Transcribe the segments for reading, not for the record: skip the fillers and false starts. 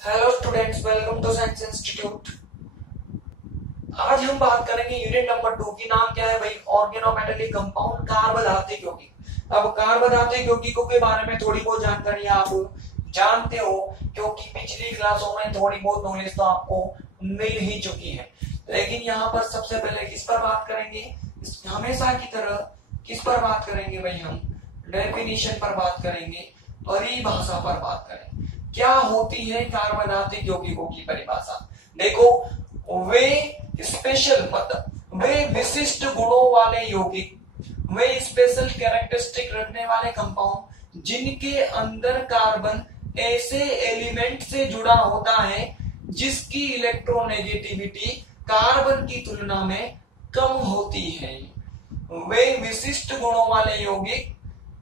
Hello students, welcome to science institute. आज हम बात करेंगे यूनिट नंबर 2 की। नाम क्या है भाई? ऑर्गेनोमेटेलिक कंपाउंड, कार्बोधात्विक यौगिक। अब कार्बोधात्विक यौगिकों के बारे में थोड़ी बहुत जानकारी आप जानते हो, क्योंकि पिछली क्लासों में थोड़ी बहुत नॉलेज तो आपको मिल ही चुकी है। लेकिन यहाँ पर सबसे पहले किस पर बात करेंगे? हमेशा की तरह किस पर बात करेंगे भाई? हम डेफिनेशन पर बात करेंगे, परिभाषा पर बात करेंगे। क्या होती है कार्बोधात्विक यौगिकों की परिभाषा? देखो, वे स्पेशल मतलब वे विशिष्ट गुणों वाले यौगिक, वे स्पेशल कैरेक्टरिस्टिक रखने वाले कंपाउंड जिनके अंदर कार्बन ऐसे एलिमेंट से जुड़ा होता है जिसकी इलेक्ट्रोनेगेटिविटी कार्बन की तुलना में कम होती है। वे विशिष्ट गुणों वाले यौगिक,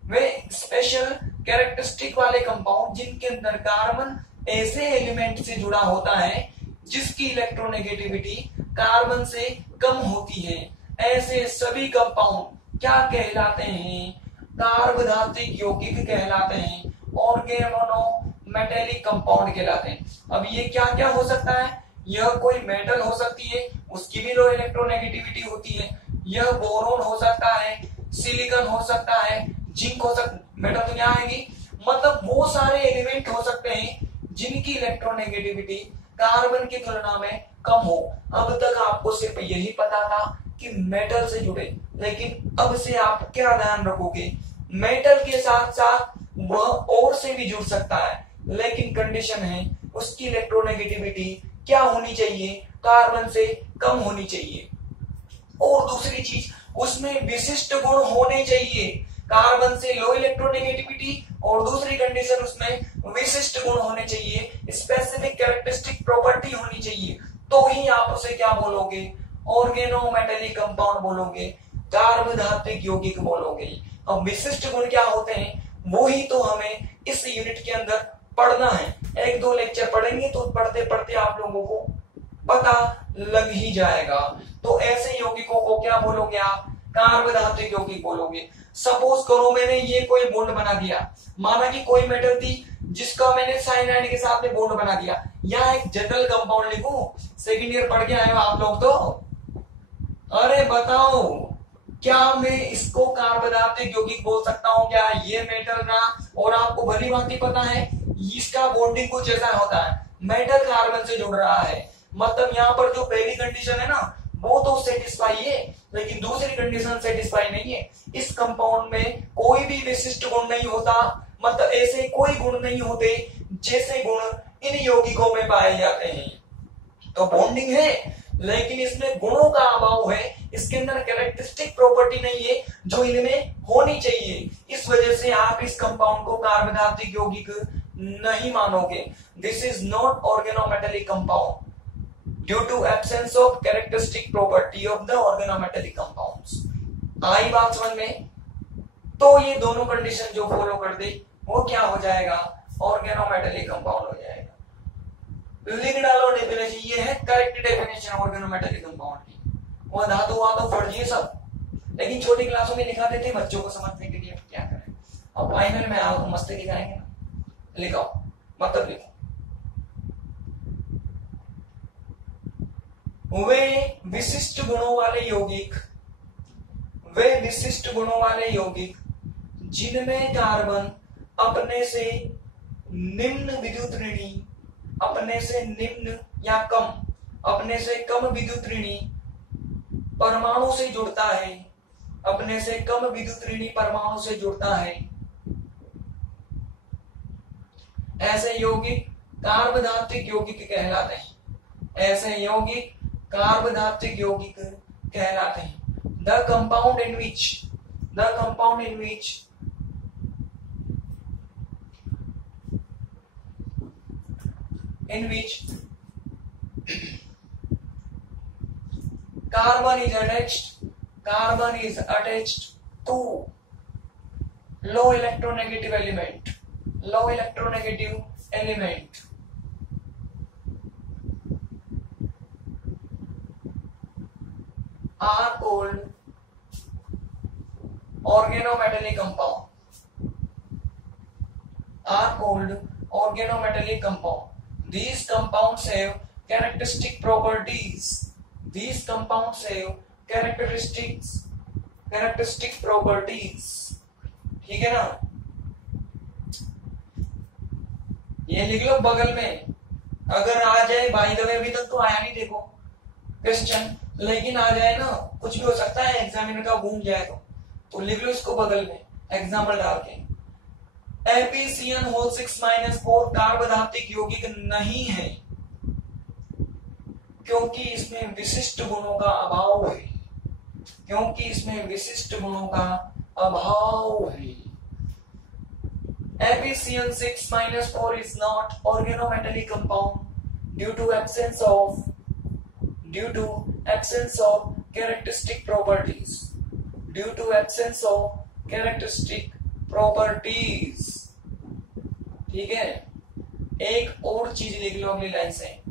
वे स्पेशल कैरेक्टरिस्टिक वाले कंपाउंड जिनके अंदर कार्बन ऐसे एलिमेंट से जुड़ा होता है जिसकी इलेक्ट्रोनेगेटिविटी कार्बन से कम होती है, ऐसे सभी कंपाउंड क्या कहलाते हैं? कार्बोधात्विक यौगिक कहलाते हैं, ऑर्गेनोमेटेलिक कंपाउंड कहलाते हैं। अब ये क्या क्या हो सकता है? यह कोई मेटल हो सकती है, उसकी भी लो इलेक्ट्रोनेगेटिविटी होती है। यह बोरोन हो सकता है, सिलिकॉन हो सकता है, जिंक हो सकता, मेटल तो क्या आएगी, मतलब वो सारे एलिमेंट हो सकते हैं जिनकी इलेक्ट्रोनेगेटिविटी कार्बन की तुलना में कम हो। अब तक आपको सिर्फ यही पता था कि मेटल से जुड़े, लेकिन अब से आप क्या ध्यान रखोगे? मेटल के साथ साथ वह और से भी जुड़ सकता है, लेकिन कंडीशन है उसकी इलेक्ट्रोनेगेटिविटी क्या होनी चाहिए? कार्बन से कम होनी चाहिए। और दूसरी चीज, उसमें विशिष्ट गुण होने चाहिए। कार्बन से लो इलेक्ट्रोनेगेटिविटी, और दूसरी कंडीशन उसमें विशिष्ट गुण होने चाहिए, स्पेसिफिक कैरेक्टरिस्टिक प्रॉपर्टी होनी चाहिए। तो ही आप उसे क्या बोलोगे? ऑर्गेनोमेटेलिक कंपाउंड बोलोगे, कार्बोधात्विक यौगिक बोलोगे। अब विशिष्ट गुण क्या होते हैं वो ही तो हमें इस यूनिट के अंदर पढ़ना है। एक दो लेक्चर पढ़ेंगे तो पढ़ते पढ़ते आप लोगों को पता लग ही जाएगा। तो ऐसे यौगिकों को क्या बोलोगे आप? कार्बोधात्विक यौगिक बोलोगे। सपोज करो मैंने ये कोई बॉन्ड बना दिया, माना कि कोई मेटल थी जिसका मैंने साइनाइड के साथ में बॉन्ड बना दिया। यहाँ एक जनरल कंपाउंड लिखूं, सेकेंड ईयर पढ़ के आए हो आप लोग तो। अरे बताओ, क्या मैं इसको कार्बोधात्विक यौगिक बोल सकता हूँ क्या? ये मेटल ना, और आपको भली भांति पता है इसका बॉन्डिंग कुछ ऐसा होता है, मेटल कार्बन से जुड़ रहा है। मतलब यहाँ पर जो पहली कंडीशन है ना वो तो सेटिस्फाई है, लेकिन दूसरी कंडीशन सेटिस्फाई नहीं है। इस कंपाउंड में कोई भी विशिष्ट गुण नहीं होता, मतलब ऐसे कोई गुण नहीं होते जैसे गुण इन यौगिकों में पाए जाते हैं। तो बॉन्डिंग है, लेकिन इसमें गुणों का अभाव है, इसके अंदर कैरेक्टरिस्टिक प्रॉपर्टी नहीं है जो इनमें होनी चाहिए। इस वजह से आप इस कंपाउंड को कार्बोधात्विक यौगिक नहीं मानोगे। This is not organometallic compound due to absence of characteristic property of the organometallic compounds. आई बात समझ में? तो ये दोनों कंडीशन जो फॉलो कर दे वो क्या हो जाएगा? ऑर्गेनोमेटेलिक कंपाउंड हो जाएगा। लिख डालो डेफिनेशन, ये है करेक्ट डेफिनेशन ऑर्गेनोमेटेलिक कंपाउंड की। वो धातु वातु फर्जी सब, लेकिन छोटी क्लासों में लिखा देते बच्चों को समझने के लिए, क्या करें। अब फाइनल में आपको मस्त दिखाएंगे ना, लिखाओ मतलब लिखो। वे विशिष्ट गुणों वाले यौगिक, वे विशिष्ट गुणों वाले यौगिक जिनमें कार्बन अपने से निम्न विद्युत ऋणी, अपने से निम्न या कम, अपने से कम विद्युत ऋणी परमाणु से जुड़ता है, अपने से कम विद्युत ऋणी परमाणु से जुड़ता है, ऐसे यौगिक कार्बोधात्विक यौगिक कहलाते हैं। ऐसे यौगिक कार्बोधात्विक यौगिक कहलाते हैं। The compound in which carbon is attached to low electronegative element are called organometallic compound, These compounds have characteristic properties. These compounds have characteristic properties. ठीक है ना, ये लिख लो बगल में। अगर आ जाए, बाय द वे अभी तक तो आया नहीं देखो क्वेश्चन, लेकिन आ जाए ना, कुछ भी हो सकता है एग्जामिनर का घूम जाए तो लिख लो इसको बगल में एग्जाम्पल डाल के। FeCN6-4 कार्बोदाप्तिक यौगिक नहीं है क्योंकि इसमें विशिष्ट गुणों का अभाव है, क्योंकि इसमें विशिष्ट गुणों का अभाव है। FeCN6-4 is not organometallic compound due to absence of characteristic properties. Due to absence of characteristic properties. ठीक है, एक और चीज लिख लो अगली लाइन से,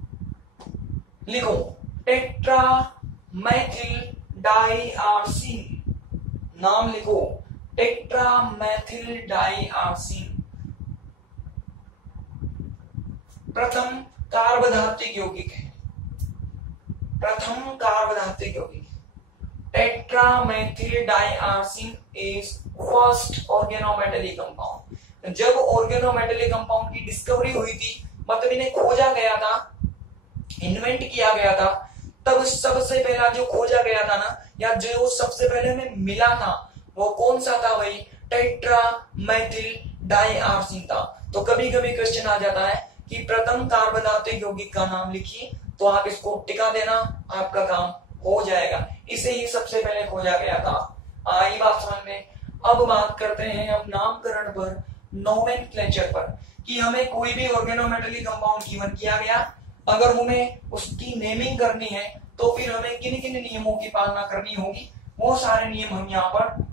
लिखो टेट्रा मैथिल डाइआर्सिन, नाम लिखो टेट्रा मैथिल डाइआर्सिन, प्रथम कार्बोदाप्तिक यौगिक है, प्रथम कार्बोदाप्तिक यौगिक। Tetra methyl diarsine is first organometallic compound. जब ऑर्गेनोमेटेलिक कंपाउंड की डिस्कवरी हुई थी, मतलब इन्हें खोजा गया था, इन्वेंट किया गया था, तब सबसे पहला जो खोजा गया था ना, या जो सबसे पहले हमें मिला था, वो कौन सा था भाई? टेट्रा मैथिल डाइआर्सिन था। तो कभी कभी क्वेश्चन आ जाता है कि प्रथम कार्बोदाप्तिक यौगिक का नाम लिखिए, तो आप इसको टिका देना, आपका काम हो जाएगा। इसे ही सबसे पहले खोजा गया था। आई बात समझ में? अब बात करते हैं हम नामकरण पर, नोमेनक्लेचर पर, कि हमें कोई भी ऑर्गेनोमेटेलिक कंपाउंड गिवन किया गया, अगर हमें उसकी नेमिंग करनी है तो फिर हमें किन किन नियमों की पालना करनी होगी, वो सारे नियम हम यहाँ पर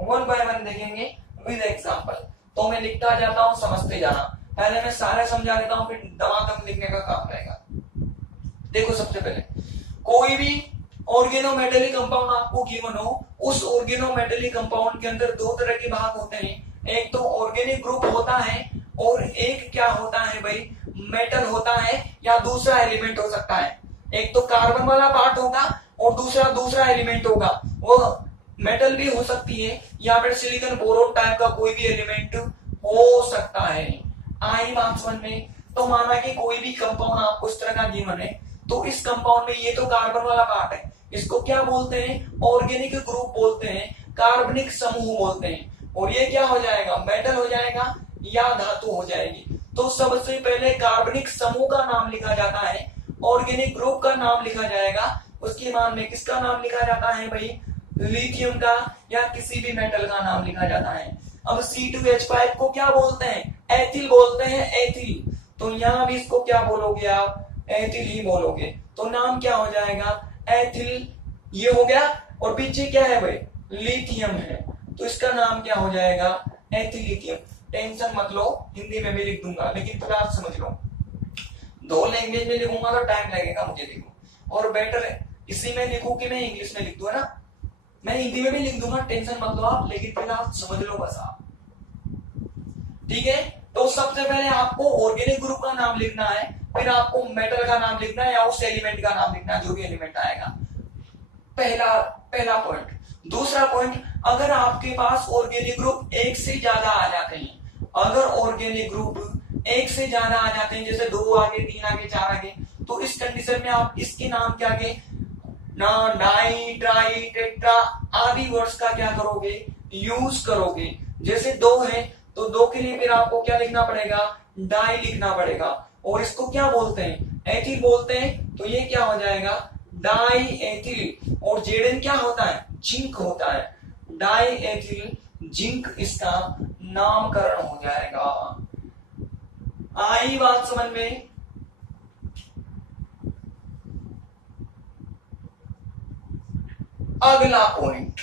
वन बाय वन देखेंगे विद एग्जांपल। तो मैं लिखता जाता हूँ, समझते जाना। पहले मैं सारे समझा देता हूँ, फिर दमादम लिखने का काम रहेगा। देखो, सबसे पहले कोई भी ऑर्गेनोमेटेलिक कंपाउंड आपको गिवन हो, उस ऑर्गेनोमेटेलिक कंपाउंड के अंदर दो तरह के भाग होते हैं। एक तो ऑर्गेनिक ग्रुप होता है और एक क्या होता है भाई, मेटल होता है, या दूसरा एलिमेंट हो सकता है। एक तो कार्बन वाला पार्ट होगा और दूसरा एलिमेंट होगा, वो मेटल भी हो सकती है या फिर सिलिकॉन बोरोन टाइप का कोई भी एलिमेंट हो सकता है। आई बात समझ में? तो माना कि कोई भी कंपाउंड आपको इस तरह का गिवन है, तो इस कंपाउंड में ये तो कार्बन वाला पार्ट है, इसको क्या बोलते हैं? ऑर्गेनिक ग्रुप बोलते हैं, कार्बनिक समूह बोलते हैं। और ये क्या हो जाएगा? मेटल हो जाएगा या धातु हो जाएगी। तो सबसे पहले कार्बनिक समूह का नाम लिखा जाता है, ऑर्गेनिक ग्रुप का नाम लिखा जाएगा, उसके बाद में किसका नाम लिखा जाता है भाई? लिथियम का या किसी भी मेटल का नाम लिखा जाता है। अब C2H5 को क्या बोलते हैं? एथिल बोलते हैं, एथिल। तो यहां भी इसको क्या बोलोगे आप? एथिल ही बोलोगे। तो नाम क्या हो जाएगा? एथिल। ये हो गया। और पीछे क्या है भाई? लिथियम है, तो इसका नाम क्या हो जाएगा? Ethyl lithium. टेंशन मत लो, हिंदी में भी लिख दूंगा, लेकिन फिलहाल समझ लो। दो लैंग्वेज में लिखूंगा तो टाइम लगेगा मुझे, देखो। और बेटर है इसी में लिखूं कि मैं इंग्लिश में लिख दूं, है ना? मैं हिंदी में भी लिख दूंगा, टेंशन मत लो आप, लेकिन फिलहाल समझ लो बस आप। ठीक है? तो सबसे पहले आपको ऑर्गेनिक ग्रुप का नाम लिखना है, फिर आपको मेटल का नाम लिखना है या उस एलिमेंट का नाम लिखना है, जो भी एलिमेंट आएगा। पहला पॉइंट। दूसरा पॉइंट, अगर आपके पास ऑर्गेनिक ग्रुप एक से ज्यादा आ जाते हैं, अगर ऑर्गेनिक ग्रुप एक से ज्यादा आ जाते हैं, जैसे 2 आगे, 3 आगे, 4 आगे, तो इस कंडीशन में आप इसके नाम के आगे ना डाई, ट्राई, टेट्रा आदि वर्ड्स का क्या करोगे? यूज करोगे। जैसे 2 है तो 2 के लिए फिर आपको क्या लिखना पड़ेगा? डाई लिखना पड़ेगा। और इसको क्या बोलते हैं? एथिल बोलते हैं। तो ये क्या हो जाएगा? Die ethyl. और जेडन क्या होता है? जिंक होता है। डाई एथिल जिंक इसका नामकरण हो जाएगा। आई बात समझ में? अगला पॉइंट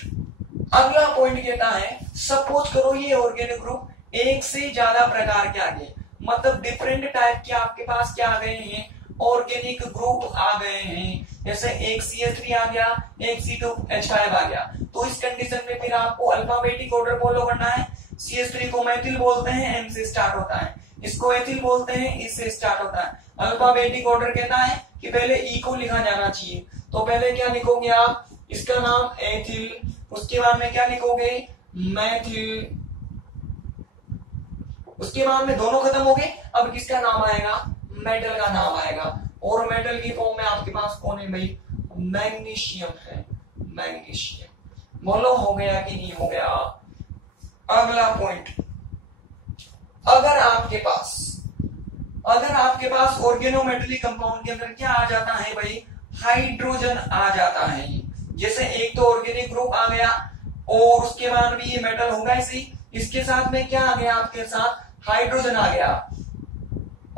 कहता है, सपोज करो ये ऑर्गेनिक ग्रुप एक से ज्यादा प्रकार के आ गए, मतलब डिफरेंट टाइप के आपके पास क्या आ गए हैं? ऑर्गेनिक ग्रुप आ गए हैं। जैसे एक CH3 आ गया, एक C2H5 आ गया। तो इस कंडीशन में फिर आपको अल्फाबेटिक ऑर्डर फॉलो करना है। CH3 को मैथिल बोलते हैं, M से स्टार्ट होता है। इसको एथिल बोलते हैं, इससे स्टार्ट होता है। अल्फाबेटिक ऑर्डर कहता है कि पहले ई को लिखा जाना चाहिए, तो पहले क्या लिखोगे आप, इसका नाम एथिल, उसके बाद में क्या लिखोगे, मैथिल, उसके बाद में दोनों खत्म हो गए, अब किसका नाम आएगा, मेटल का नाम आएगा। और मेटल की फॉर्म में आपके पास कौन है भाई, मैग्नीशियम है, मैग्नीशियम। बोलो हो गया कि नहीं हो गया। अगला पॉइंट, अगर आपके पास ऑर्गेनोमेटेलिक कंपाउंड के अंदर क्या आ जाता है भाई, हाइड्रोजन आ जाता है। जैसे एक तो ऑर्गेनिक ग्रुप आ गया और उसके बाद भी ये मेटल होगा इसी, इसके साथ में क्या आ गया, आपके साथ हाइड्रोजन आ गया,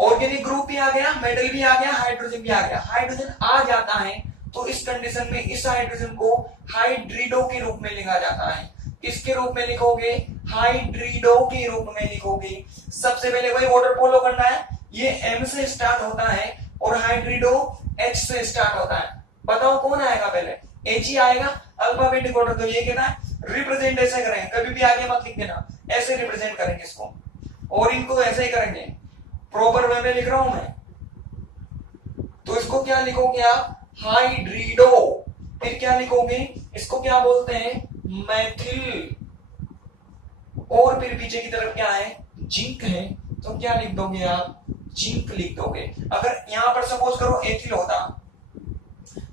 ऑर्गेनिक ग्रुप भी आ गया, मेटल भी आ गया, हाइड्रोजन भी आ गया। हाइड्रोजन आ जाता है तो इस कंडीशन में इस हाइड्रोजन को हाइड्रिडो के रूप में लिखा जाता है। किसके रूप में लिखोगे, हाइड्रिडो के रूप में लिखोगे। सबसे पहले वही ऑर्डर फॉलो करना है, ये एम से स्टार्ट होता है और हाइड्रिडो एच से स्टार्ट होता है। बताओ कौन आएगा पहले, एच ही आएगा। अल्फाबेटिक ऑर्डर तो ये कहता है रिप्रेजेंट ऐसे करेंगे, कभी भी आगे मत लिख देना, ऐसे रिप्रेजेंट करेंगे इसको, और इनको ऐसे ही करेंगे, प्रॉपर वे में लिख रहा हूं मैं। तो इसको क्या लिखोगे आप, हाइड्रिडो, फिर क्या लिखोगे, इसको क्या बोलते हैं, मैथिल, और फिर पीछे की तरफ क्या है, जिंक है, तो क्या लिख दोगे आप, जिंक लिख दोगे। अगर यहां पर सपोज करो एथिल होता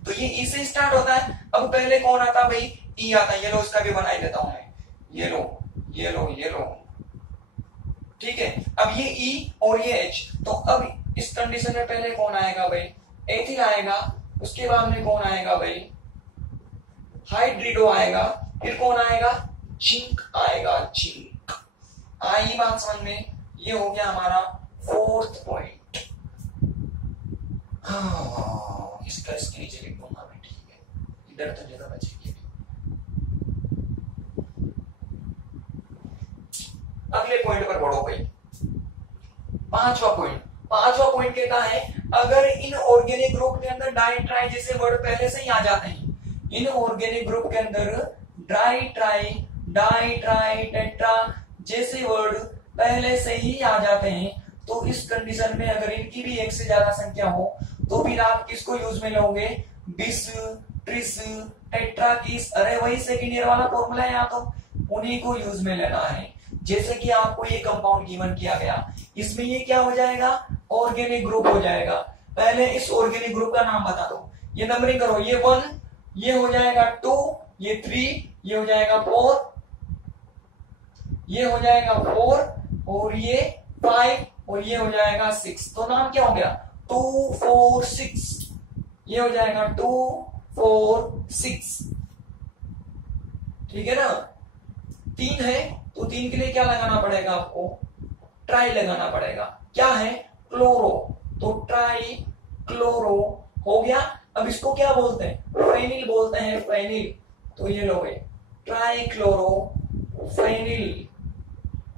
तो ये ई से स्टार्ट होता है। अब पहले कौन आता भाई, ई आता है। ये लो, इसका भी बना ही देता हूं मैं, ये लो ये लो ये लो, ठीक है। अब ये ई और ये एच, तो अब इस कंडीशन में पहले कौन आएगा भाई, एथिल आएगा, उसके बाद में कौन आएगा भाई, हाइड्रिडो आएगा, फिर कौन आएगा, जिंक आएगा, जिंक। आई बात समझ में, ये हो गया हमारा फोर्थ पॉइंट। हाँ, इसका इसके नीचे लिख दूंगा मैं, ठीक है, इधर तो जगह बचेगी। अगले पॉइंट पर बढ़ो भाई, पांचवा पॉइंट कहता है अगर इन ऑर्गेनिक ग्रुप के अंदर डाई ट्राई जैसे वर्ड पहले से ही आ जाते हैं, इन ऑर्गेनिक ग्रुप के अंदर डाई ट्राई टेट्रा जैसे वर्ड पहले से ही आ जाते हैं, तो इस कंडीशन में अगर इनकी भी एक से ज्यादा संख्या हो तो फिर आप किसको यूज में लोगे, बिस, ट्रिस, टेट्रा किस, अरे वही सेकेंड ईयर वाला फॉर्मूला है, यहाँ तो उन्हीं को यूज में लेना है। जैसे कि आपको ये कंपाउंड गिवन किया गया, इसमें ये क्या हो जाएगा, ऑर्गेनिक ग्रुप हो जाएगा। पहले इस ऑर्गेनिक ग्रुप का नाम बता दो, ये नंबरिंग करो, ये 1, ये हो जाएगा 2, ये 3, ये हो जाएगा 4, ये हो जाएगा 4, और ये 5, और ये हो जाएगा 6। तो नाम क्या हो गया, 2, 4, 6, ये हो जाएगा 2, 4, 6, ठीक है ना। 3 है तो 3 के लिए क्या लगाना पड़ेगा आपको, ट्राई लगाना पड़ेगा। क्या है, क्लोरो, तो ट्राई क्लोरो हो गया। अब इसको क्या बोलते हैं, फेनिल बोलते हैं, फेनिल। तो ये लो भाई, ट्राई क्लोरो फेनिल।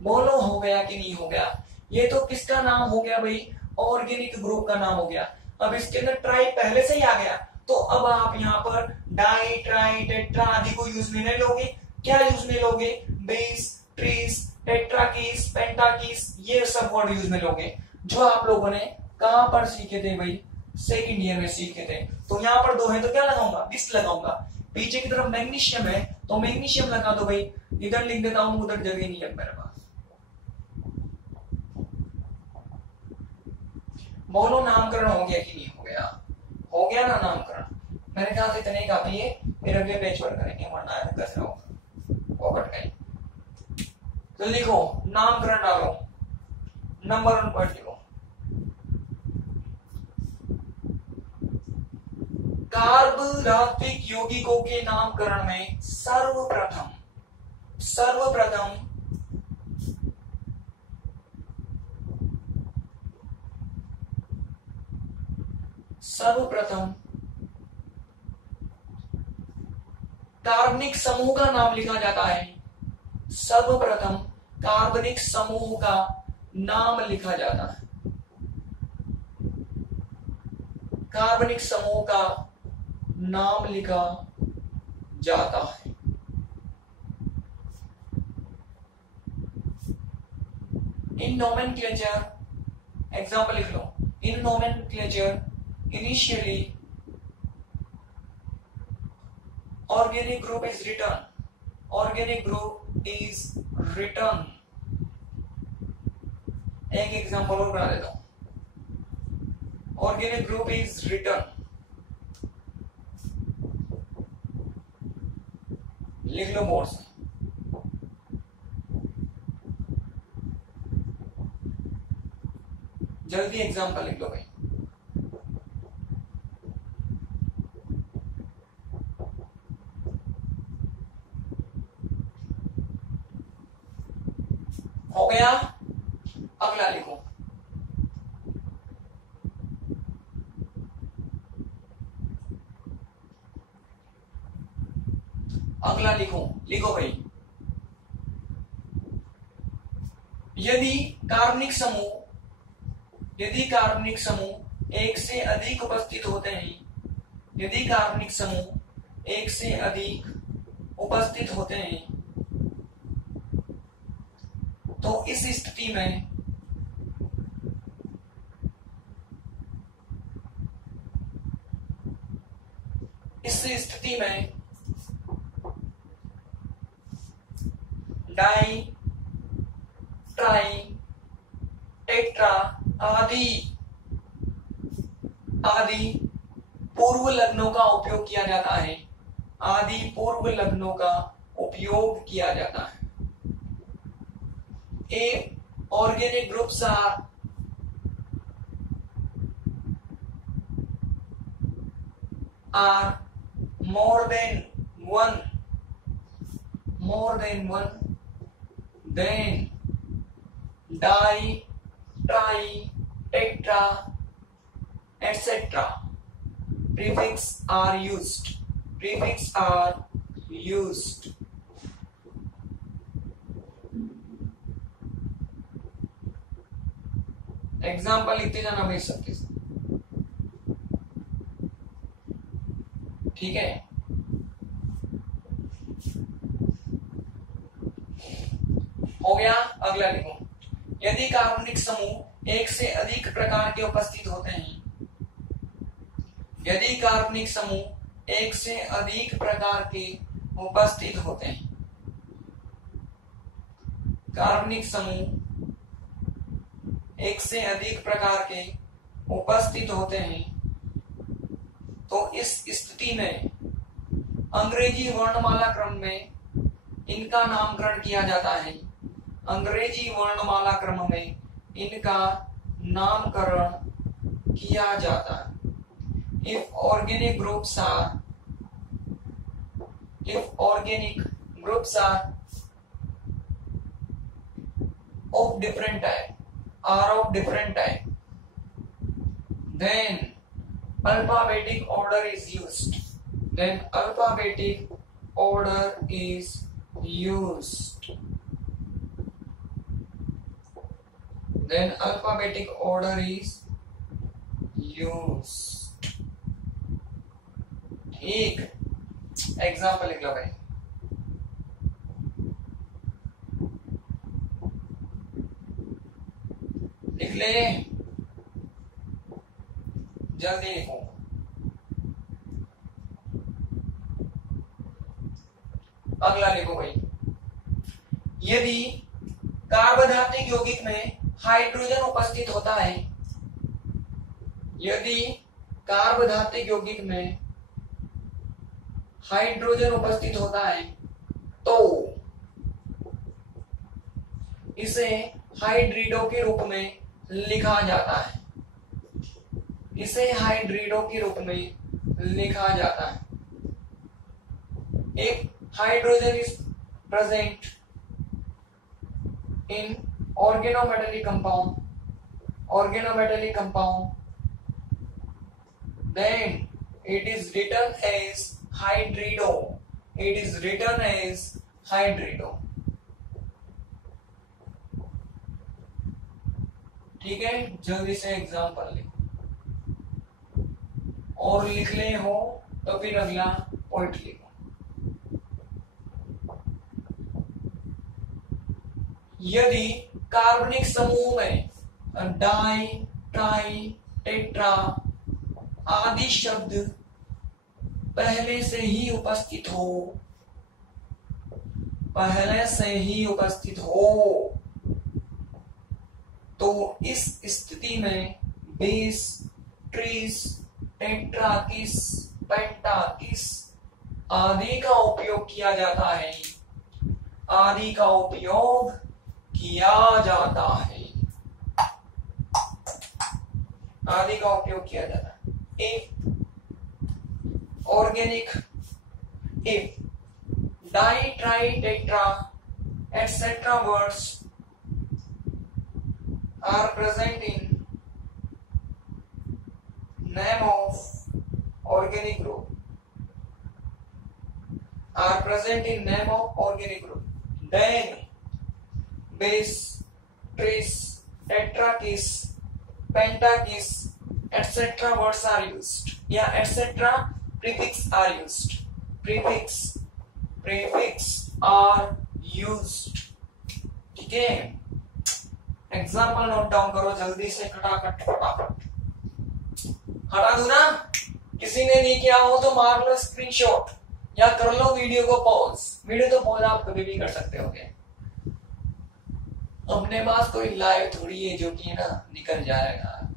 बोलो हो गया कि नहीं हो गया। ये तो किसका नाम हो गया भाई, ऑर्गेनिक ग्रुप का नाम हो गया। अब इसके अंदर ट्राई पहले से ही आ गया, तो अब आप यहाँ पर डाई ट्राई टेट्रा आदि को यूज में नहीं लोगे। क्या यूज में लोगे, बेस, ट्रीस, टेट्राकीस, पेंटाकीस, ये सब वर्ड यूज में लोगे, जो आप लोगों ने कहां पर सीखे थे भाई, सेकंड ईयर में सीखे थे। तो यहाँ पर 2 है तो क्या लगाऊंगा, बिस लगाऊंगा। पीछे की तरफ मैग्नीशियम है तो मैग्नीशियम लगा दो भाई। इधर लिख देता हूं, उधर जगह नहीं है मेरे पास। बोलो नामकरण हो गया कि नहीं हो गया, हो गया ना नामकरण। मैंने कहा इतने काफी है, फिर अगले पेज पर करेंगे, वरना कैसे होगा, पॉकेट गई। तो लिखो, नामकरण डालो, नंबर 1 पॉइंट लिखो, कार्बोराक्टिक यौगिकों के नामकरण में सर्वप्रथम कार्बनिक समूह का नाम लिखा जाता है। सर्वप्रथम कार्बनिक समूह का नाम लिखा जाता है, कार्बनिक समूह का नाम लिखा जाता है। इन नोमेनक्लेचर एग्जाम्पल लिख लो, in nomenclature initially organic group is written, organic group is written. एक एग्जाम्पल और बना देता हूं, ऑर्गेनिक ग्रुप इज रिटर्न, लिख लो बोर्ड से। जल्दी एग्जाम्पल लिख लो भाई। हो गया, अगला लिखो। अगला लिखो, लिखो भाई। यदि कार्बनिक समूह एक से अधिक उपस्थित होते हैं, यदि कार्बनिक समूह एक से अधिक उपस्थित होते हैं, तो इस स्थिति में डाई, ट्राई, टेट्रा आदि पूर्व लग्नों का उपयोग किया जाता है, आदि पूर्व लग्नों का उपयोग किया जाता है। A organic groups are more than one, then di, tri, tetra, etc. Prefix are used. Example लिखते जाना भाई सबके साथ, ठीक है। हो गया, अगला लिखो। यदि कार्बनिक समूह एक से अधिक प्रकार के उपस्थित होते हैं, यदि कार्बनिक समूह एक से अधिक प्रकार के उपस्थित होते हैं, कार्बनिक समूह एक से अधिक प्रकार के उपस्थित होते हैं, तो इस स्थिति में अंग्रेजी वर्णमाला क्रम में इनका नामकरण किया जाता है, अंग्रेजी वर्णमाला क्रम में इनका नामकरण किया जाता है। If organic groups are of different type, then alphabetic order is used. Alphabetic order is used. ठीक, एग्जाम्पल लिख लो भाई। लिख ले, जल्दी लिखो। अगला लिखो भाई। यदि कार्बोधात्विक यौगिक में हाइड्रोजन उपस्थित होता है, यदि कार्बोधात्विक यौगिक में हाइड्रोजन उपस्थित होता है, तो इसे हाइड्रिडो के रूप में लिखा जाता है, इसे हाइड्रिडो के रूप में लिखा जाता है। एक hydrogen is present in organometallic compound, then it is written as hydrido. ठीक है, जल्दी से एग्जाम्पल लिखो, और लिख ले हो तो फिर अगला पॉइंट लिखो। यदि कार्बनिक समूह में डाई, ट्राई, टेट्रा आदि शब्द पहले से ही उपस्थित हो, पहले से ही उपस्थित हो, तो इस स्थिति में बेस, ट्रीस, टेट्राकिस, पेंटाकिस आदि का उपयोग किया जाता है, आदि का उपयोग किया जाता है, आदि का उपयोग किया जाता है। If organic, if di, tri, tetra etcetera words are present in name of organic group, are present in name of organic group, then base, tris, tetrakis, pentakis etc words are used, या etc prefix are used, prefix are used। ठीक है, example note down करो जल्दी से, खटाखट फटाफट। हटा दू ना, किसी ने नहीं किया हो तो मार लो स्क्रीनशॉट या कर लो वीडियो को पॉज। वीडियो तो पॉज आप कभी भी कर सकते होगे, अपने पास कोई लाइव थोड़ी है जो कि ना निकल जाएगा,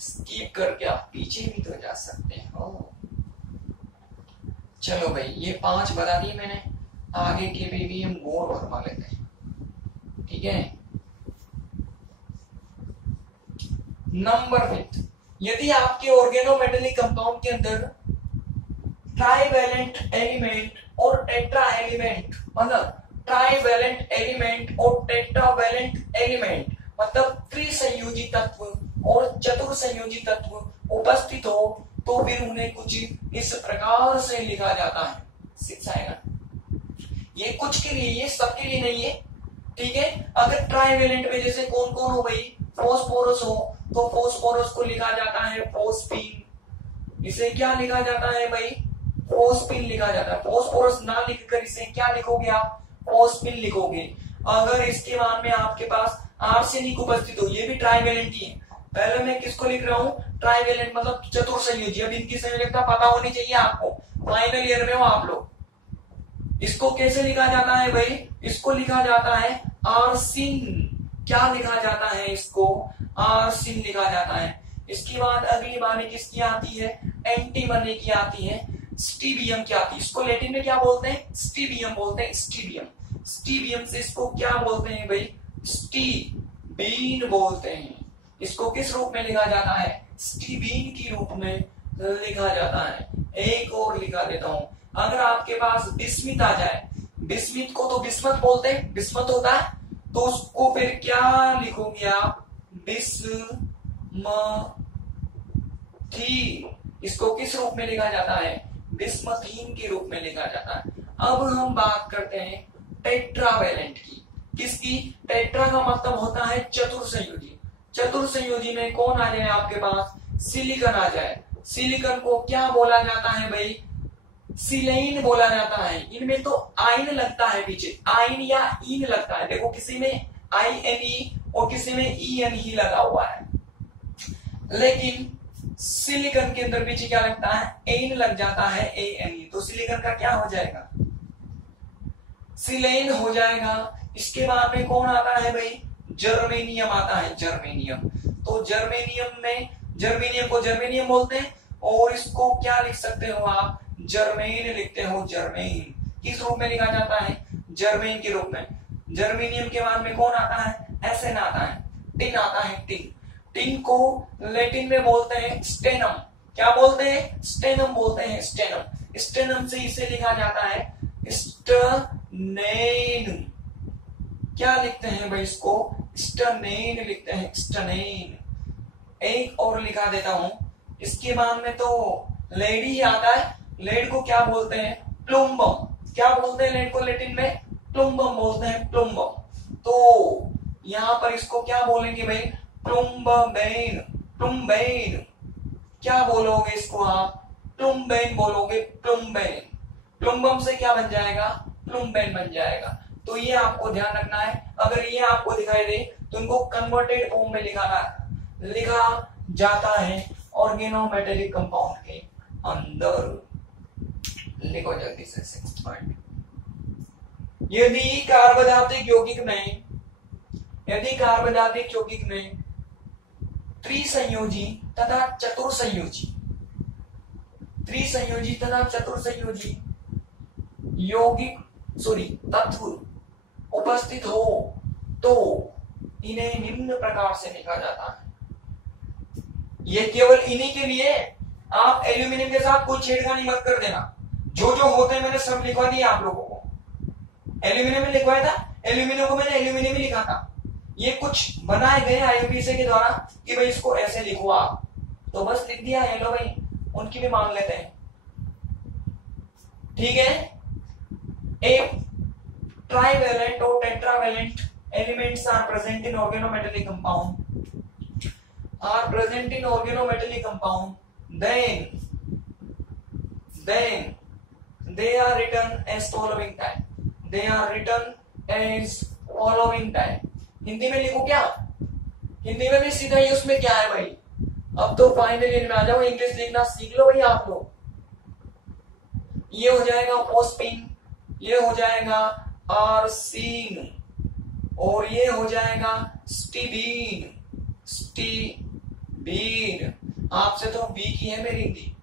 स्किप करके आप पीछे भी तो जा सकते हो। चलो भाई, ये 5 बता दिए मैंने, आगे के भी हम गौर फरमा लेते हैं। ठीक है, नंबर 5, यदि आपके ऑर्गेनोमेटेलिक कंपाउंड के अंदर ट्राइवेलेंट एलिमेंट और टेट्रा एलिमेंट, मतलब ट्राइवेलेंट एलिमेंट और टेट्रावेलेंट एलिमेंट मतलब त्रिसंयोजी तत्व और चतुर्संयोजी तत्व उपस्थित हो, तो फिर उन्हें कुछ इस प्रकार से लिखा जाता है। शिक्षाएगा ये कुछ के लिए, ये सबके लिए नहीं है। ठीक है, अगर ट्राइवेलेंट में जैसे कौन कौन हो भाई, फॉस्फोरस हो तो फॉस्फोरस को लिखा जाता है फोस्फीन। इसे क्या लिखा जाता है भाई, फोस्फीन लिखा जाता है। फॉस्फोरस ना लिखकर इसे क्या लिखोगे आप, फोस्फीन लिखोगे। अगर इसके बाद में आपके पास आर्सेनिक उपस्थित हो, ये भी ट्राइवेलेंट ही है। पहले मैं किसको लिख रहा हूँ, ट्राइवेलेंट मतलब चतुर्संयोजी। अब इनकी संयोजकता पता होनी चाहिए आपको, फाइनल ईयर में हो आप लोग। इसको कैसे लिखा जाता है भाई, इसको लिखा जाता है आर्सिन। क्या लिखा जाता है इसको, आर्सिन लिखा जाता है। इसके बाद अगली बारी किसकी आती है, एंटीमनी की आती है, स्टीबियम की आती है। इसको लैटिन में क्या बोलते हैं, स्टीबियम बोलते हैं, स्टीबियम। स्टीबियम से इसको क्या बोलते हैं भाई, स्टीबीन बोलते हैं। इसको किस रूप में लिखा जाता है, स्टीबीन की रूप में लिखा जाता है। एक और लिखा देता हूं, अगर आपके पास बिस्मित आ जाए, बिस्मित को तो बिस्मत बोलते हैं, बिस्मत होता है, तो उसको फिर क्या लिखोगे आप, बिस्मथी। इसको किस रूप में लिखा जाता है, बिस्मथीन के रूप में लिखा जाता है। अब हम बात करते हैं टेट्रावेलेंट की। किसकी, टेट्रा का मतलब होता है चतुर्संयोजी। चतुर्संयोजी में कौन आ जाए आपके पास, सिलिकन आ जाए। सिलिकन को क्या बोला जाता है भाई, सिलेन बोला जाता है। इनमें तो आइन लगता है पीछे, आइन या इन लगता है। देखो किसी में INE और किसी में EN ही लगा हुआ है, लेकिन सिलिकन के अंदर पीछे क्या लगता है, एन लग जाता है, ANE। तो सिलिकन का क्या हो जाएगा, सिलेन हो जाएगा। इसके बाद में कौन आता है भाई, जर्मेनियम आता है, जर्मेनियम। तो जर्मेनियम में, जर्मेनियम को जर्मेनियम बोलते हैं, और इसको क्या लिख सकते हो आप, जर्मेन लिखते हो, जर्मेन। किस रूप में लिखा जाता है, जर्मेन के रूप में। जर्मेनियम के बाद में कौन आता है, SN आता है, टिन आता है, टिन। टिन को लैटिन में बोलते हैं स्टेनम। क्या बोलते हैं, स्टेनम बोलते हैं, स्टेनम। स्टेनम से इसे लिखा जाता है स्टनेन। क्या लिखते हैं भाई इसको, स्टनेन लिखते हैं, स्टनेन। एक और लिखा देता हूं, इसके बाद में तो लेड ही आता है। लेड को क्या बोलते हैं, प्लुम्बम। क्या बोलते हैं लेड को लैटिन में, प्लुम्बम बोलते हैं, प्लुम्बम। तो यहां पर इसको क्या बोलेंगे भाई, प्लुम्बेन, प्लुम्बेन। क्या बोलोगे इसको आप, प्लुम्बेन बोलोगे, प्लुम्बेन। प्लुम्बम से क्या बन जाएगा, प्लुम्बेन बन जाएगा। तो ये आपको ध्यान रखना है। अगर ये आपको दिखाई दे तो उनको कन्वर्टेड फॉर्म में लिखा जाता है ऑर्गेनोमेटेलिक कंपाउंड के अंदर। लिखो जल्दी से 6 पॉइंट। यदि कार्बोदातिक यौगिक में त्रिसंयोजी तथा चतुर्संयोजी यौगिक तत्व उपस्थित हो तो इन्हें निम्न प्रकार से लिखा जाता है। ये केवल इन्हीं के लिए, आप एल्यूमिनियम के साथ कोई छेड़खानी मत कर देना। जो जो होते हैं मैंने सब लिखवा दिया आप लोगों को। एल्यूमिनियम में लिखवाया था, एल्यूमिनियम को मैंने एल्यूमिनियम ही लिखा था। ये कुछ बनाए गए आईयूपीएसी के द्वारा कि भाई इसको ऐसे लिखो आप, तो बस लिख दिया है। लो भाई उनकी भी मान लेते हैं, ठीक है। एक ट्राइवेलेंट और tetravalent elements are present in organometallic compound then they are written as following type। Hindi में लिखो क्या? हिंदी में भी सीधा ही उसमें क्या है भाई। अब तो फाइनल ईयर में आ जाओ, इंग्लिश लिखना सीख लो भाई आप लोग। ये हो जाएगा फोस्फीन, ये हो जाएगा आर्सीन, और ये हो जाएगा स्टीबीन। आपसे तो बी की है मेरी हिंदी,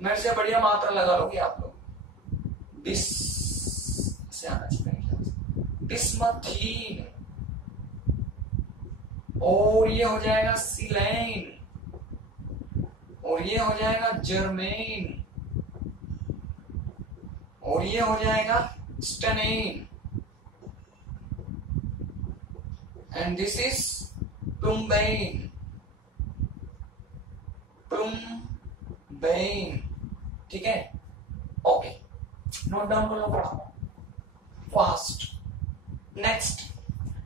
मेरे से बढ़िया मात्रा लगा लोगे आप लोग। बिस से आना चाहिए, बिस्मथीन, और ये हो जाएगा सिलेन, और ये हो जाएगा जर्मेन, और ये हो जाएगा स्टेनेन, एंड दिस इज प्लुम्बेन। ठीक है, ओके, नोट डाउन कर लो फटाफट फास्ट। नेक्स्ट,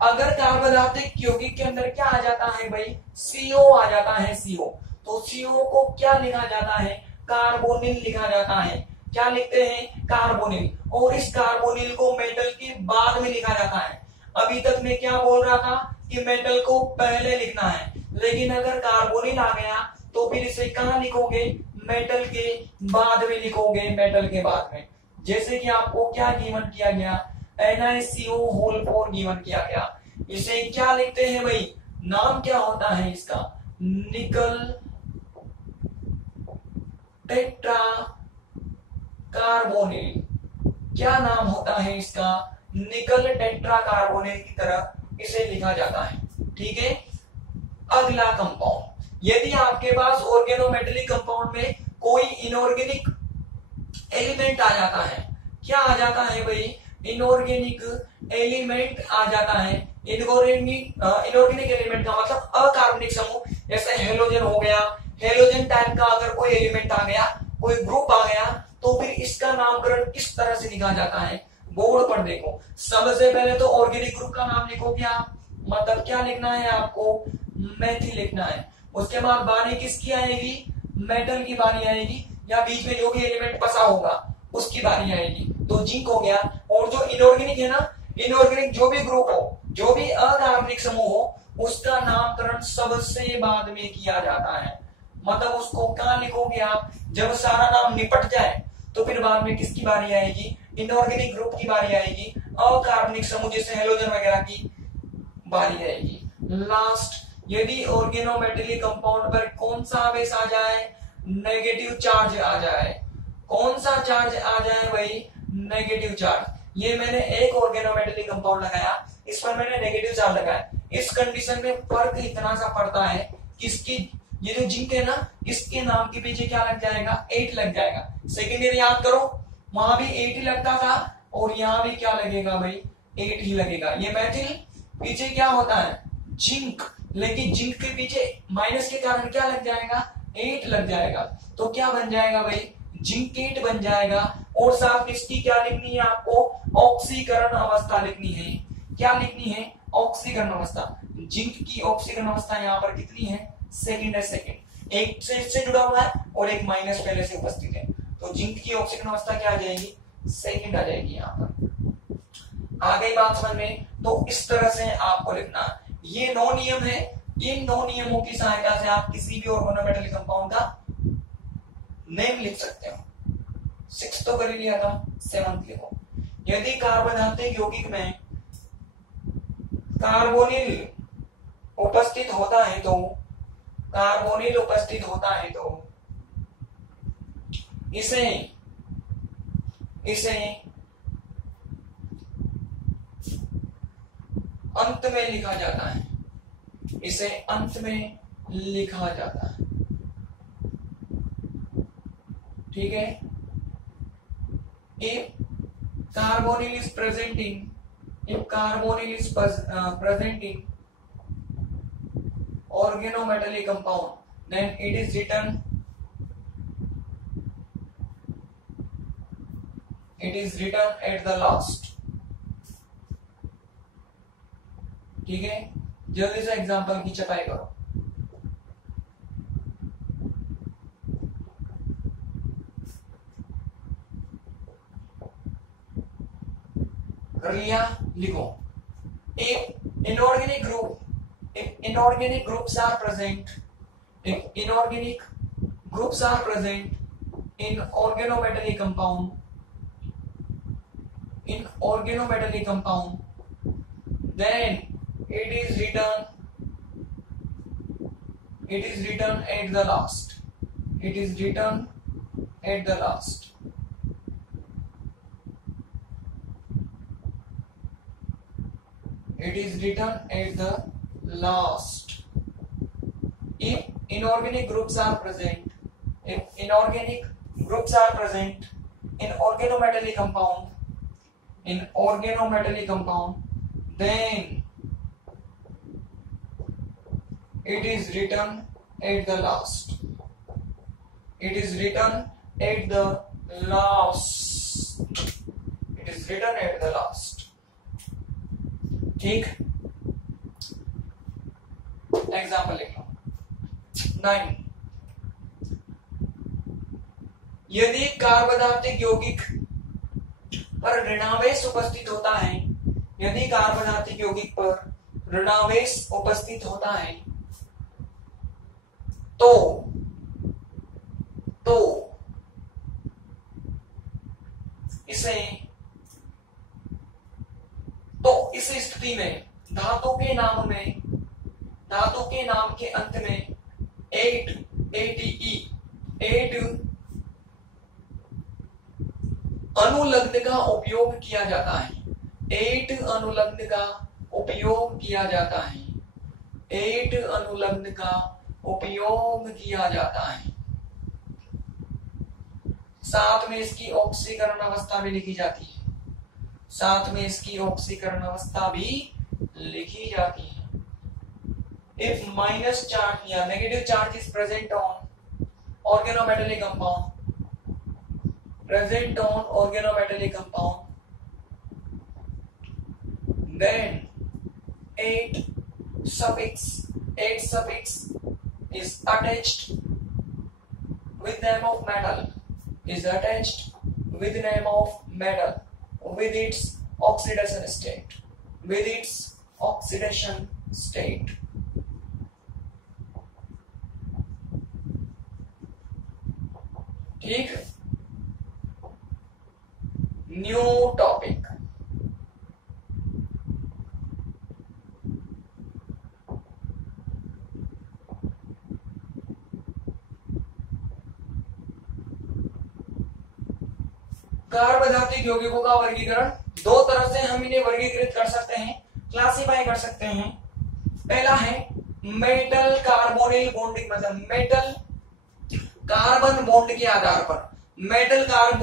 अगर कार्बोदातिक यौगिक के अंदर क्या आ जाता है भाई, CO आ जाता है। CO, तो CO को क्या लिखा जाता है? कार्बोनिल लिखा जाता है। क्या लिखते हैं? कार्बोनिल। और इस कार्बोनिल को मेटल के बाद में लिखा जाता है। अभी तक मैं क्या बोल रहा था कि मेटल को पहले लिखना है, लेकिन अगर कार्बोनिल आ गया तो फिर इसे कहां लिखोगे? मेटल के बाद में लिखोगे, मेटल के बाद में। जैसे कि आपको क्या गिवन किया गया, NiCO होल 4 गिवन किया गया। इसे क्या लिखते हैं भाई? नाम क्या होता है इसका? निकल टेट्रा कार्बोनिल। क्या नाम होता है इसका? निकल टेट्रा कार्बोनिल की तरह इसे लिखा जाता है। ठीक है, अगला कंपाउंड, यदि आपके पास ऑर्गेनोमेटेलिक कंपाउंड में कोई इनऑर्गेनिक एलिमेंट आ जाता है, क्या आ जाता है भाई? इनऑर्गेनिक एलिमेंट आ जाता है। इनऑर्गेनिक एलिमेंट का मतलब अकार्बनिक समूह, जैसे हेलोजन हो गया, हेलोजन टाइप का अगर कोई एलिमेंट आ गया, कोई ग्रुप आ गया, तो फिर इसका नामकरण किस तरह से लिखा जाता है? बोर्ड पर देखो, सबसे पहले तो ऑर्गेनिक ग्रुप का नाम लिखोगे आप, मतलब क्या लिखना है आपको? मेथिल लिखना है। उसके बाद बारी किसकी आएगी? मेटल की बारी आएगी, या बीच में जो भी एलिमेंट फंसा होगा उसकी बारी आएगी, तो जिंक हो गया। और जो इनऑर्गेनिक है ना, इनऑर्गेनिक जो भी ग्रुप हो, जो भी अकार्बनिक समूह हो, उसका नामकरण सबसे बाद में किया जाता है। मतलब उसको कहां लिखोगे आप? जब सारा नाम निपट जाए तो फिर बाद में किसकी बारी आएगी? इनऑर्गेनिक ग्रुप की बारी आएगी, अकार्बनिक समूह जैसे हेलोजन वगैरह की बारी आएगी। लास्ट, यदि ऑर्गेनोमेटेलिक कंपाउंड पर कौन सा आवेश आ जाए? नेगेटिव चार्ज आ जाए। कौन सा चार्ज आ जाए भाई? Negative charge. ये मैंने एक ऑर्गेनोमेटेलिक कंपाउंड लगाया, इस पर मैंने नेगेटिव चार्ज लगाया। इस कंडीशन में फर्क इतना सा पड़ता है, किसकी? ये जो जिंक है ना, इसके नाम के पीछे क्या लग जाएगा? 8 लग जाएगा। सेकेंड ईयर याद करो, वहां भी 8 ही लगता था, और यहाँ भी क्या लगेगा भाई? 8 ही लगेगा। ये मेथिल पीछे क्या होता है? जिंक, लेकिन जिंक के पीछे माइनस के कारण क्या लग जाएगा? 8 लग जाएगा। तो क्या बन जाएगा भाई? जिंकेट बन जाएगा। और साथ इसकी क्या लिखनी है आपको? ऑक्सीकरण अवस्था लिखनी है। क्या लिखनी है? ऑक्सीकरण अवस्था। जिंक की ऑक्सीकरण अवस्था यहाँ पर कितनी है? सेकेंड है, सेकेंड। एक से इससे जुड़ा हुआ है और एक माइनस पहले से उपस्थित है, तो जिंक की ऑक्सीकरण अवस्था क्या आ जाएगी? सेकेंड आ जाएगी यहाँ पर। आ गई बात समझ में? तो इस तरह से आपको लिखना। ये 9 नियम है, इन 9 नियमों की सहायता से आप किसी भी ऑर्गेनोमेटेलिक कंपाउंड का नेम लिख सकते हो। 6 तो कर ही लिया था, 7th लिखो। यदि कार्बनात्मक यौगिक में कार्बोनिल उपस्थित होता है तो इसे अंत में लिखा जाता है, ठीक है। if carbonyl is present in organometallic compound, then it is written at the last, ठीक है। जल्दी से एग्जांपल की छपाई करो। कर लिया, लिखो। if inorganic groups are present in organometallic compound, then it is written at the last. If inorganic groups are present in organometallic compound, then it is written at the last. ठीक। Example लिख लो। 9, यदि कार्बनात्मक यौगिक पर ऋणावेश उपस्थित होता है, तो इस स्थिति में धातु के नाम के अंत में 8 अनुलग्न का उपयोग किया जाता है। 8 अनुलग्न का उपयोग किया जाता है। साथ में इसकी ऑक्सीकरण अवस्था भी लिखी जाती है। If minus charge या negative charge is present on organometallic compound, then 8 suffix is attached with name of metal, with its oxidation state. ठीक। New topic. कार्बनात्मक यौगिकों का वर्गीकरण 2 तरह से हम इन्हें वर्गीकृत कर सकते हैं, क्लासिफाई कर सकते हैं। पहला है मेटल कार्बोनिल बॉन्डिंग, मतलब मेटल कार्बन बॉन्ड के आधार पर मेटल कार्बन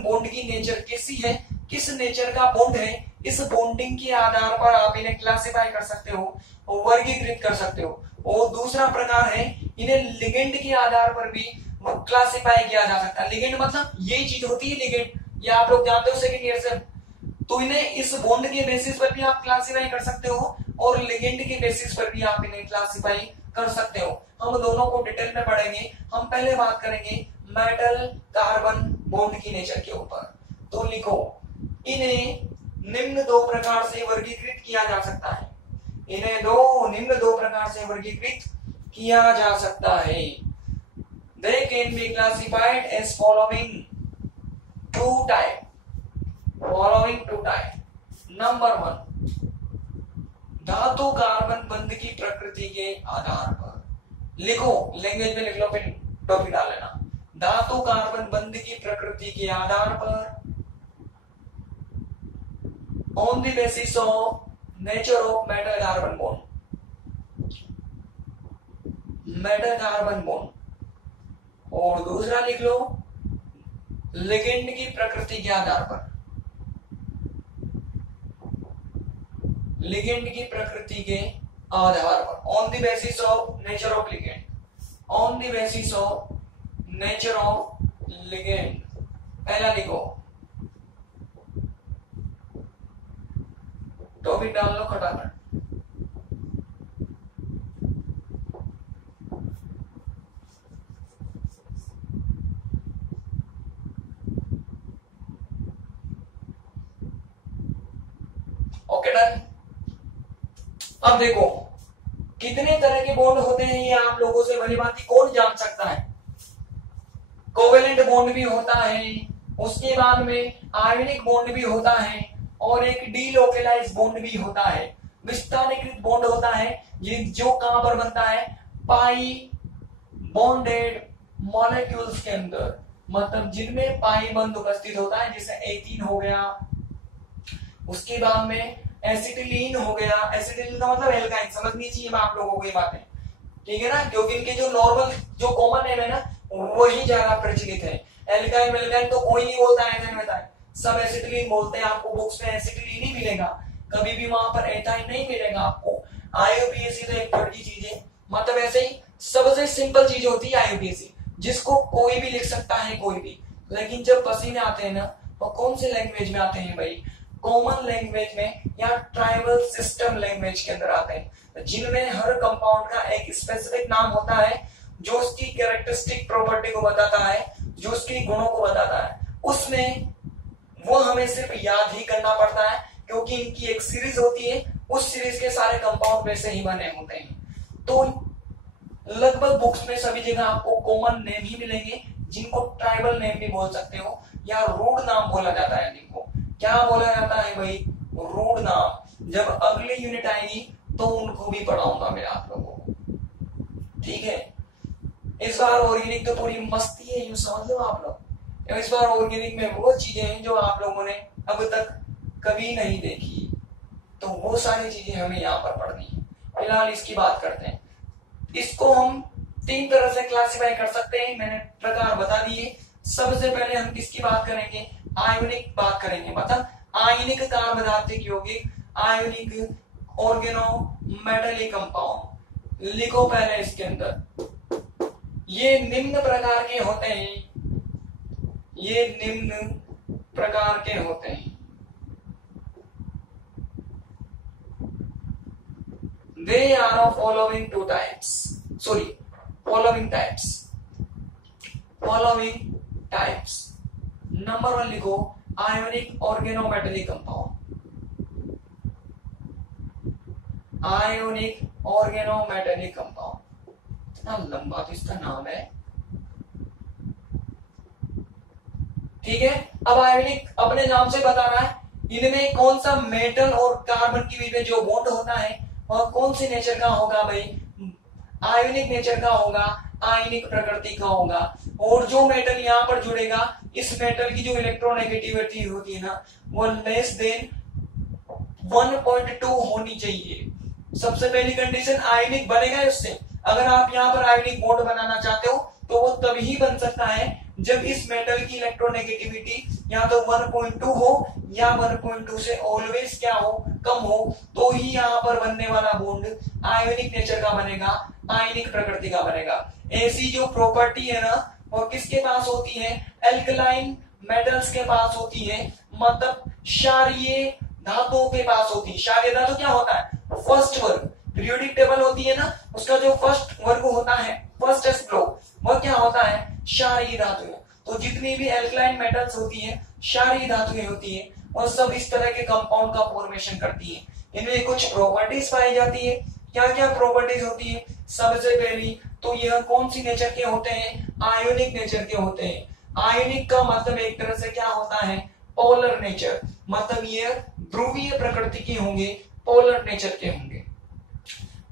बॉन्ड की नेचर कैसी है, किस नेचर का बॉन्ड है, इस बॉन्डिंग के आधार पर आप इन्हें क्लासिफाई कर सकते हो और वर्गीकृत कर सकते हो। और दूसरा प्रकार है इन्हें लिगेंड के आधार पर भी क्लासिफाई किया जा सकता है। लिगेंड मतलब यही चीज होती है लिगेंड, ये आप लोग जानते हो सेकंड ईयर से। तो इन्हें इस बॉन्ड के बेसिस पर भी आप क्लासिफाई कर सकते हो और लिगेंड के बेसिस पर भी आप इन्हें क्लासिफाई कर सकते हो। हम दोनों को डिटेल में पढ़ेंगे। हम पहले बात करेंगे मेटल कार्बन बॉन्ड की नेचर के ऊपर। तो लिखो इन्हें निम्न दो प्रकार से वर्गीकृत किया जा सकता है। इन्हें निम्न दो प्रकार से वर्गीकृत किया जा सकता है। They can be classified as following two type. Number 1, धातु कार्बन बंध की प्रकृति के आधार पर। लिखो, लैंग्वेज में लिख लो, फिर टॉपिक डाल लेना। धातु कार्बन बंध की प्रकृति के आधार पर, on the basis of nature of metal carbon bond. और दूसरा लिख लो, लिगेंड की प्रकृति के आधार पर। लिगेंड की प्रकृति के आधार पर, on the basis of nature of ligand. On the basis of nature of ligand पहला लिखो, टॉपिक डाल लो खटाखट। Okay done. अब देखो कितने तरह के बॉन्ड होते हैं, ये आप लोगों से भली भांति कौन जान सकता है। कोवेलेंट बॉन्ड भी होता है, उसके बाद में आयनिक बॉन्ड भी होता है, और एक डीलोकेलाइज बॉन्ड भी होता है। विस्तारीकृत बॉन्ड होता है, ये जो कहां पर बनता है, पाई बॉन्डेड मॉलिक्यूल्स के अंदर, मतलब जिनमें पाई बंध उपस्थित होता है, जैसे एथीन हो गया, उसके बाद में एसिटिलीन हो गया। एसिटिलीन का मतलब एल्काइन, समझनी चाहिए आप लोगों को ये बातें, ठीक है ना, क्योंकि इनके जो नॉर्मल जो कॉमन नेम है ना वही ज्यादा प्रचलित है। एल्काइन वेल्काइन तो कोई नहीं बोलता है, सब एसिटिलीन बोलते हैं। आपको बुक्स में एसिटिलीन ही मिलेगा, कभी भी वहां पर एथाइन नहीं मिलेगा आपको। आईयूपीएसी तो एक बड़ी चीज है, मतलब ऐसे ही सबसे सिंपल चीज होती है आईयूपीएसी, जिसको कोई भी लिख सकता है, कोई भी। लेकिन जब पसीने आते हैं ना, तो कौन से लैंग्वेज में आते हैं भाई, कॉमन लैंग्वेज में या ट्राइबल सिस्टम लैंग्वेज के अंदर आते हैं, जिनमें हर कंपाउंड का एक स्पेसिफिक नाम होता है, जो उसकी कैरेक्टरिस्टिक प्रॉपर्टी को बताता है, जो उसके गुणों को बताता है। उसमें वो हमें सिर्फ याद ही करना पड़ता है, क्योंकि इनकी एक सीरीज होती है, उस सीरीज के सारे कंपाउंड में से ही बने होते हैं। तो लगभग बुक्स में सभी जगह आपको कॉमन नेम ही मिलेंगे, जिनको ट्राइबल नेम भी बोल सकते हो, या रूढ़ नाम बोला जाता है। जिनको क्या बोला जाता है भाई, रूढ़ नाम। जब अगली यूनिट आएगी तो उनको भी पढ़ाऊंगा मैं आप लोगों को, ठीक है। इस बार ऑर्गेनिक तो पूरी मस्ती है, यूं समझ लो आप लोग। इस बार ऑर्गेनिक में वो चीजें हैं जो आप लोगों ने अब तक कभी नहीं देखी, तो वो सारी चीजें हमें यहाँ पर पढ़नी है। फिलहाल इसकी बात करते हैं। इसको हम 3 तरह से क्लासिफाई कर सकते हैं, मैंने प्रकार बता दिए। सबसे पहले हम किसकी बात करेंगे, आयोनिक बात करेंगे, मतलब आयनिक कार्बनात्मक यौगिक, आयोनिक ऑर्गेनो मेटलिक कंपाउंड। लिखो पहले इसके अंदर, ये निम्न प्रकार के होते हैं, ये निम्न प्रकार के होते हैं। They are of following two types. Sorry, following types. Following types. Number 1 लिखो, ionic organometallic compound. Ionic organometallic compound. इतना लंबा तो इसका नाम है, ठीक है। अब आयोनिक अपने नाम से बता रहा है, इनमें कौन सा मेटल और कार्बन के बीच में जो बॉन्ड होता है और कौन सी नेचर का होगा भाई, आयोनिक नेचर का होगा, आयनिक प्रकृति का होगा। और जो मेटल यहाँ पर जुड़ेगा, इस मेटल की जो इलेक्ट्रोनेगेटिविटी होती है ना, वो लेस देन 1.2 होनी चाहिए। सबसे पहली कंडीशन, आयनिक बनेगा उससे। अगर आप यहाँ पर आयनिक बॉन्ड बनाना चाहते हो तो वो तभी बन सकता है जब इस मेटल की इलेक्ट्रोनेगेटिविटी या तो 1.2 हो या 1.2 से ऑलवेज क्या हो, कम हो, तो ही यहाँ पर बनने वाला बॉन्ड आयोनिक नेचर का बनेगा, आयनिक प्रकृति का बनेगा। ऐसी जो प्रॉपर्टी है ना, वो किसके पास होती है, एल्कलाइन मेटल्स के पास होती है, मतलब क्षारीय धातुओं के पास होती है। क्षारीय धातु क्या होता है, फर्स्ट वर्ग। पीरियोडिक टेबल होती है ना, उसका जो फर्स्ट वर्ग होता है, फर्स्ट ब्लॉक, वह क्या होता है, क्षारीय धातुएं। तो जितनी भी एल्कलाइन मेटल्स होती है, क्षारीय धातुएं होती है। और सब इस तरह के कंपाउंड का फॉर्मेशन करती है। इनमें कुछ प्रॉपर्टीज पाई जाती है। क्या क्या प्रॉपर्टीज होती है? सबसे पहली तो यह कौन सी नेचर के होते हैं? आयोनिक नेचर के होते हैं। आयोनिक का मतलब एक तरह से क्या होता है? पोलर नेचर, मतलब ये ध्रुवीय प्रकृति के होंगे, पोलर नेचर के होंगे।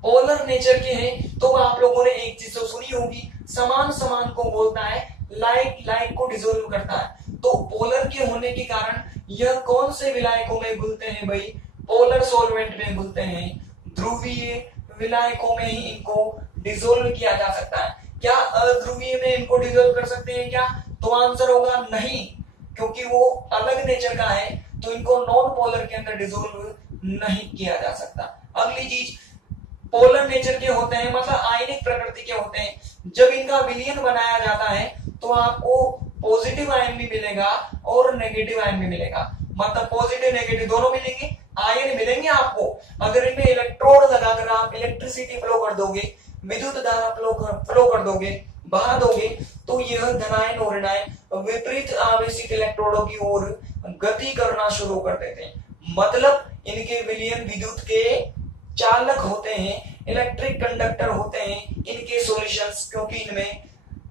पोलर नेचर के हैं तो आप लोगों ने एक चीज तो सुनी होगी, समान समान को बोलता है, लाइक लाइक को डिसोल्व करता है। तो पोलर के होने के कारण यह कौन से विलायकों में घुलते हैं भाई? पोलर सॉल्वेंट में घुलते हैं। ध्रुवीय विलायकों में ही इनको डिसोल्व किया जा सकता है। क्या अध्रुवीय में इनको डिसोल्व कर सकते हैं क्या? तो आंसर होगा नहीं, क्योंकि वो अलग नेचर का है, तो इनको नॉन पोलर के अंदर डिसोल्व नहीं किया जा सकता। अगली चीज, पोलर नेचर के होते हैं, मतलब आयनिक प्रकृति के होते हैं। जब इनका विलयन बनाया जाता है तो आपको पॉजिटिव आयन भी मिलेगा और नेगेटिव आयन भी मिलेगा, मतलब पॉजिटिव नेगेटिव दोनों मिलेंगे, आयन मिलेंगे आपको। अगर इनमें इलेक्ट्रोड लगाकर आप इलेक्ट्रिसिटी फ्लो कर दोगे, विद्युत धारा फ्लो कर दोगे, बहा दोगे, तो यह धनायन और ऋणायन विपरीत आवेशित इलेक्ट्रोडों की ओर गति करना शुरू कर देते हैं। मतलब इनके विलयन विद्युत के चालक होते हैं, इलेक्ट्रिक कंडक्टर होते हैं इनके सॉल्यूशंस, क्योंकि इनमें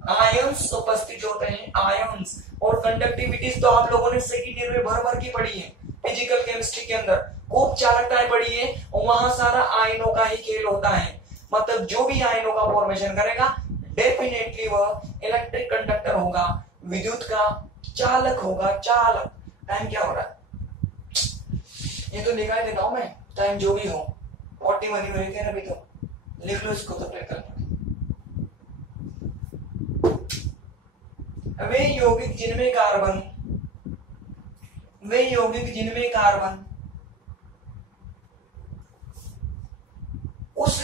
आयंस उपस्थित होते हैं, आयंस। और कंडक्टिविटीज तो आप लोगों ने सेकंड ईयर में भर भर की पढ़ी है, फिजिकल केमिस्ट्री के अंदर खूब चालकताएं पढ़ी है, और वहां सारा आयनों का ही खेल होता है। मतलब जो भी आयनों का फॉर्मेशन करेगा डेफिनेटली वह इलेक्ट्रिक कंडक्टर होगा, विद्युत का चालक होगा, चालक। टाइम क्या हो रहा है? ये तो निकाल देता हूं मैं, टाइम जो भी हो। 40 बनी हुई है अभी, तो लिख लो इसको तो प्रैक्टिकल। वे यौगिक जिनमें कार्बन उस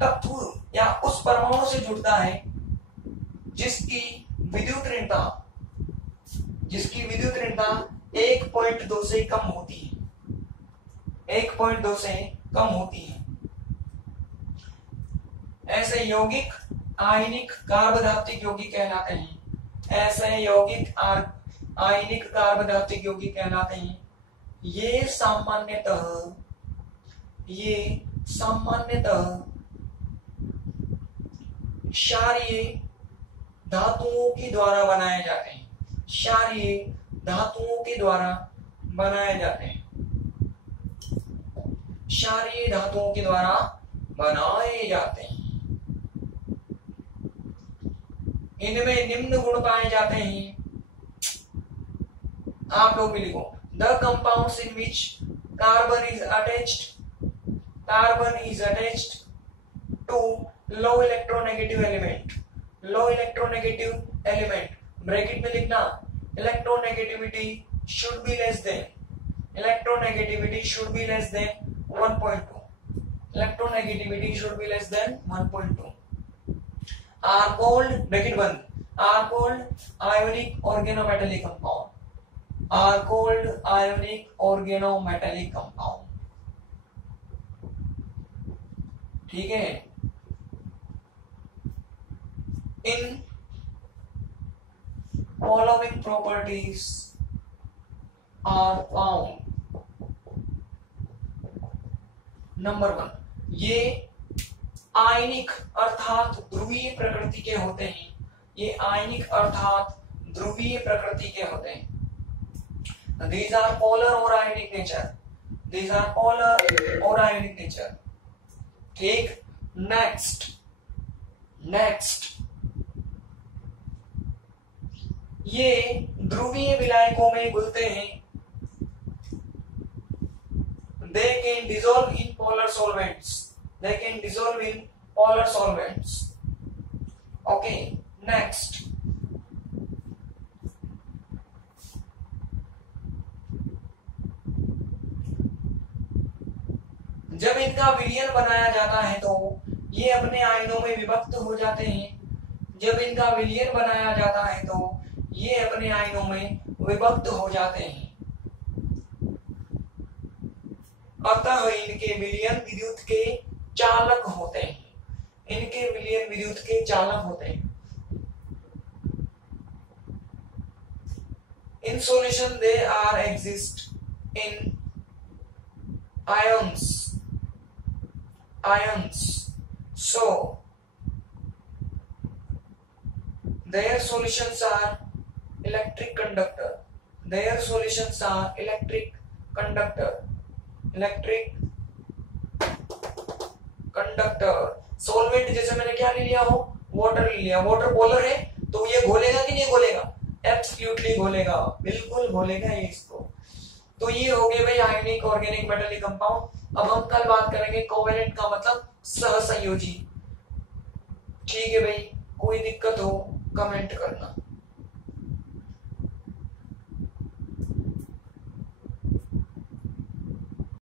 तत्व या उस परमाणु से जुड़ता है जिसकी विद्युत ऋणता 1.2 से कम होती है, 1.2 से कम होती है। ऐसे यौगिक आयनिक कार्बोदप्तिक यौगिक कहलाते हैं। ऐसे यौगिक आयनिक कार्बोदप्तिक यौगिक कहलाते हैं। ये सामान्यतः क्षारीय धातुओं के द्वारा बनाए जाते हैं, क्षारीय धातुओं के द्वारा बनाए जाते हैं, क्षारीय धातुओं के द्वारा बनाए जाते हैं। इनमें निम्न गुण पाए जाते हैं, आप लोग भी लिखो। The compounds in which carbon is attached to low electronegative element, bracket में लिखना, electronegativity should be less than 1.2, electronegativity should be less than 1.2 are called, bracket बंद, are called ionic organometallic compound, are called ionic organometallic compound। ठीक है। In following properties are found। Number 1, ये आयनिक अर्थात ध्रुवीय प्रकृति के होते हैं, ये आयनिक अर्थात ध्रुवीय प्रकृति के होते हैं। These are polar or ionic nature, these are polar or ionic nature। ठीक, नेक्स्ट ये ध्रुवीय विलायकों में घुलते हैं। They can dissolve in polar solvents, Okay, next। जब इनका विलयन बनाया जाता है तो ये अपने आयनों में विभक्त हो जाते हैं। जब इनका विलयन बनाया जाता है तो ये अपने आयनों में विभक्त हो जाते हैं। अतः इनके विलयन विद्युत के चालक होते हैं। इनके विलयन विद्युत के चालक होते हैं। In solution they are exist in ions. So their solutions are electric conductor. Solvent जैसे मैंने क्या ले लिया हो, वाटर ले लिया, वाटर पोलर है तो ये घोलेगा कि नहीं घोलेगा, एब्सोल्युटली घोलेगा, बिल्कुल घोलेगा ये इसको। तो ये हो गए भाई आयनिक, ऑर्गेनिक, मेटालिक कंपाउंड। अब हम कल बात करेंगे कोवेलेंट का मतलब सहसंयोजी। ठीक है भाई, कोई दिक्कत हो कमेंट करना।